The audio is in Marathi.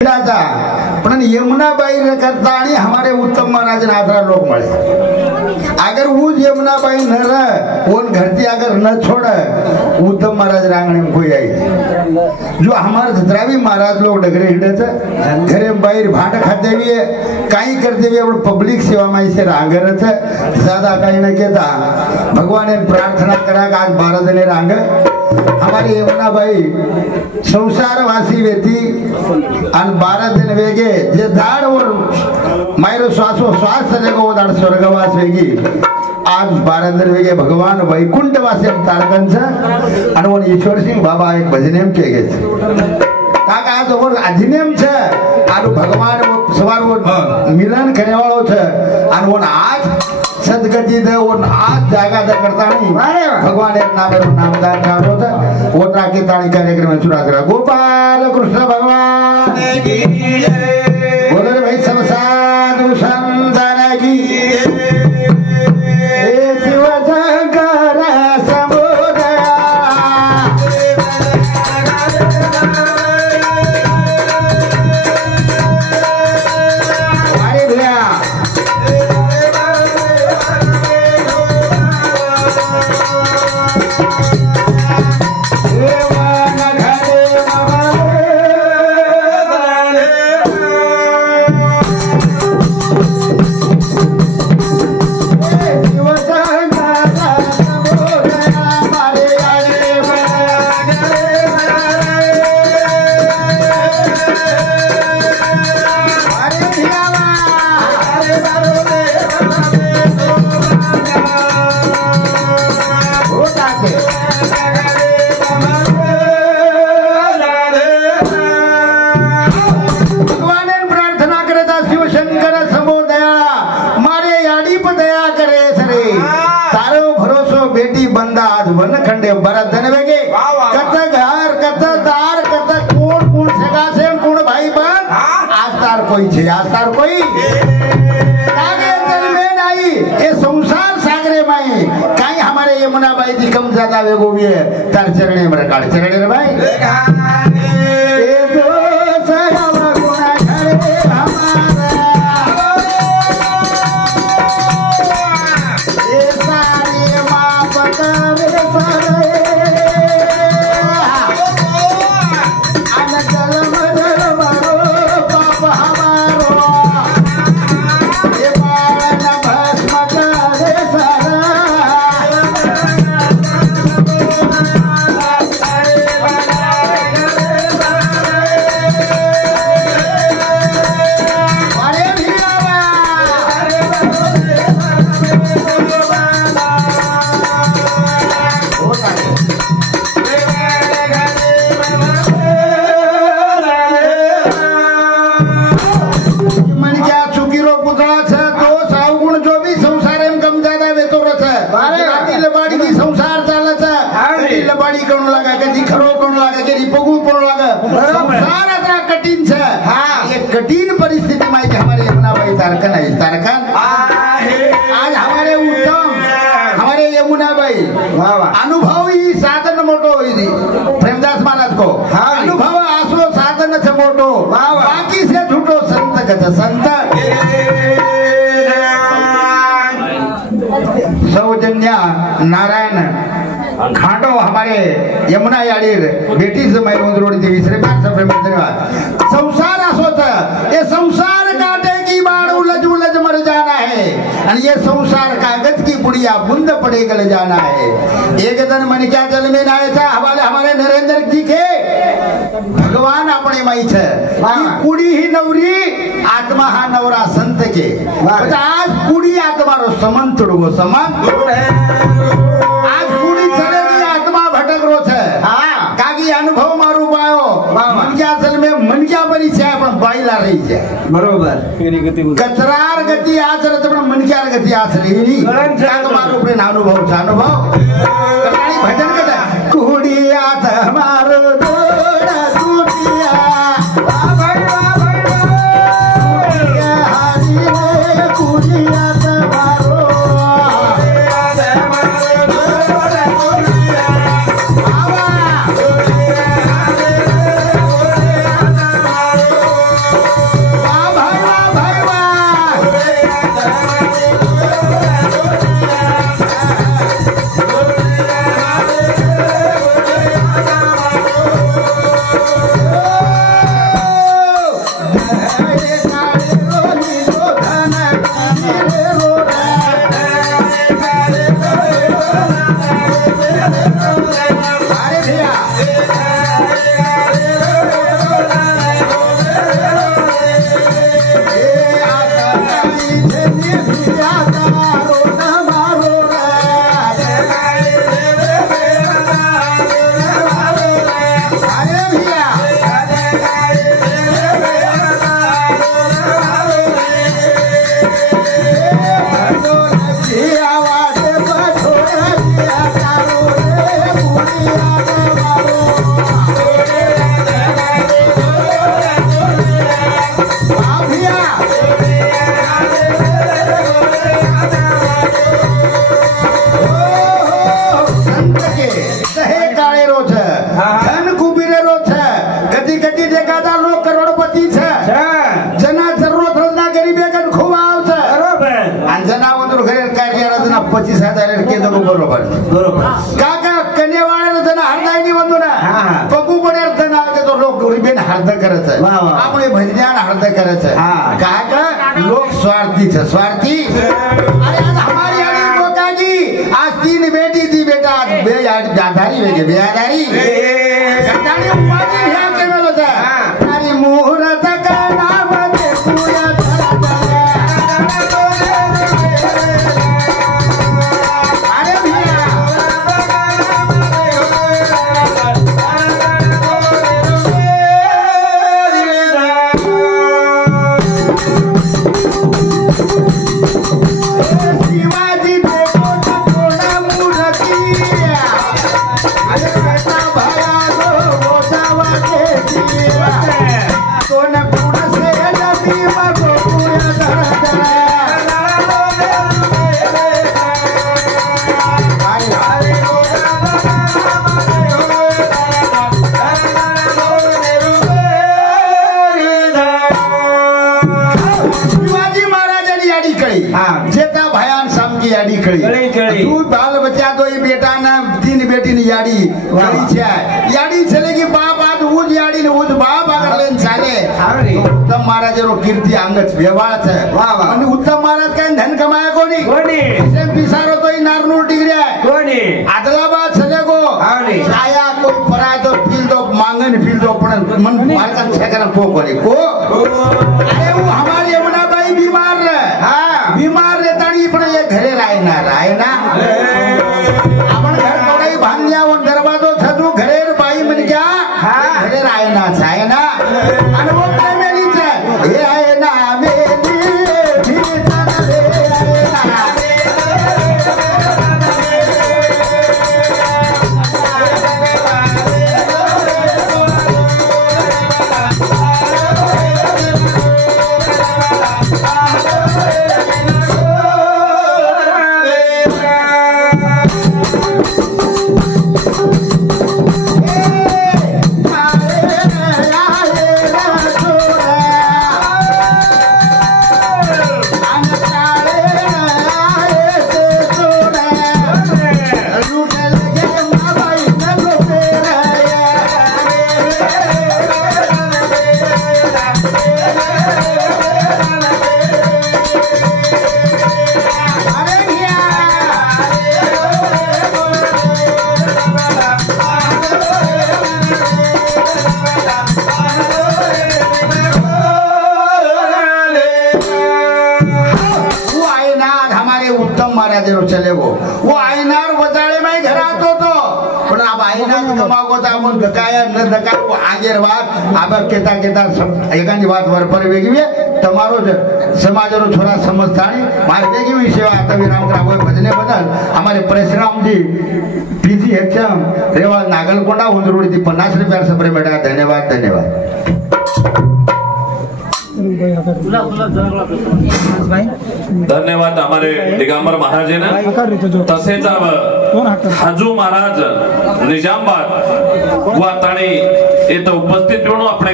पण यमुनाबाई करता आणि हमारे उत्तम महाराज नाथरा लोग मळे अगर वो यमुनाबाई न रह वो घरती अगर न छोड़ उत्तम महाराज रांगणे में कोई आई जो हमारे जितना भी महाराज लोग डगरे हिंडत घरे बाहर भाट खाते भी है काही करते भी अपन पब्लिक सेवा में से रांगरत ज्यादा काही न कहता भगवान ने प्रार्थना करा कि आज 12 जने रांग हमारी यमुनाबाई संसारवासी व्यक्ति आणि 12 दिन वेगे जे दाड और मायरो श्वास चलेगा वो दाड स्वर्गवास वेगी आज 12 दिन वेगे भगवान वैकुंठवासी तारकंच आणि वो ईश्वर सिंह बाबा एक भजनेम के गए काका आज और अधिनेम छे आरो भगवान वो सवार वो मिलन करे वाळो छे आणि वो आज सदगति दे वो आज जागा दे करता नहीं भगवान एक नामदार नाम होता वो ताकि ताली कार्यक्रम में चुरा करा गोपाल कृष्ण भगवान की जय बोलो रे भाई सब साधु संतन की जय शिव शंकर समुदया अरे भैया बरात धन वेगे कत घर कत तार कत कोण कोण सगा से कोण भाई बहन आज तार कोई छे आज तार कोई आगे अंदर में नहीं ये संसार सागरे माई काई हमारे यमुनाबाई जी कम ज्यादा वेगो भी है तार चरणे में काल चरणे रे भाई ये तो सगावा गुना घरे हमारा ये सारे माप करे कठिन परिस्थिति में हमारे यमुनाबाई तारकन है तारकन आज हमारे उत्तम हमारे यमुनाबाई अनुभव ही साधन मोटो प्रेमदास महाराज को अनुभव आसो साधन से मोटो बाकी से झूठो संत कथ संत सौजन्या नारायण खांडो हमारे यमुना याडीर बेटी से मैं रोड विसरे धन्यवाद संसार असोत ये संसार काटे की बाण उलझ उलझ मर जाना है और ये संसार कागज की पुड़िया बूंद पड़े गल जाना है एक दिन मन क्या जल में आए था हमारे नरेंद्र जी के भगवान अपने माई छे कुड़ी ही नवरी आत्मा हा नवरा संत के आज कुड़ी आत्मा रो समन तोड़गो समन आज कुड़ी चलेगी आत्मा भटक रो छे कागी अनुभव मारू पायो मन क्या असल में मन क्या बनी छे पण बाईला रही छे बरोबर कचरार गति आचरत पण मन क्या गति आचरी नी मारू प्रेम अनुभव छे अनुभव कटाणी भजन कथा कुड़ी आत्मा रो दोड़ा टूटिया कुड़ी आत्मा रो बरोबर बरोबर काका कन्यावाळ्याला त्यांना हरदायनी म्हणतो ना पकू पडेल त्यांना तो लोक बेन हर्द करायचं आपण भजन्यान हर्द करायचं काका लोक स्वार्थी छे स्वार्थी अरे आज हमारी आड़ी लोका की आज 3 बेटी थी बेटा बे आधारी वेगे बे आधारी कटाणी उपाधि ध्यान के में होता अरे मुहूर्त का नाम दे पूरा बाल बच्चा तो बेटा ना 3 बेटी ने याडी याडी चलेगी बाप आज उज याडी ने उज बाप अगर लेन चाले उत्तम महाराज रो कीर्ति अंगच व्यवहार है आणि उत्तम महाराज काय धन कमाया कोणी ऐसे पिसारो तो नारनूर डिग्री है कोणी आदिलाबाद चले को आया कोई पराय तो फील दो मांगन फील दो पण मन मारका छकन को कोणी को अरे वो हमारी यमुना बाई बीमार है बीमार रहतानी पण ये घरे रायना आपण घर कोणाई बांधल्यावर दरवाजो छदू घरे बाई म्हण क्या घरे रायना छायना आणि वो मेलीच हे आहे ना मेली भीतर रे चले वो आयनार वजाळे माई घरात होतो पण अब आयनार कमागो ता मन दकाया न दका वो आगेर बात अब केता केता एकानी बात वर पर वेगवी તમારો જ સમાજનો છોરા સમજતાણી મારે વેગવી સેવા आता विराम करावे भजने बदल हमारे परशुरामजी पीजी हेचम रेवा नागलकोंडा उंदरोडी 50 रुपया सप्रे मेडा धन्यवाद धन्यवाद हमारे दिगंबर महाराज ना तसेच हाजू महाराज निजामाबाद व ताणी इथं उपस्थित म्हणून आपण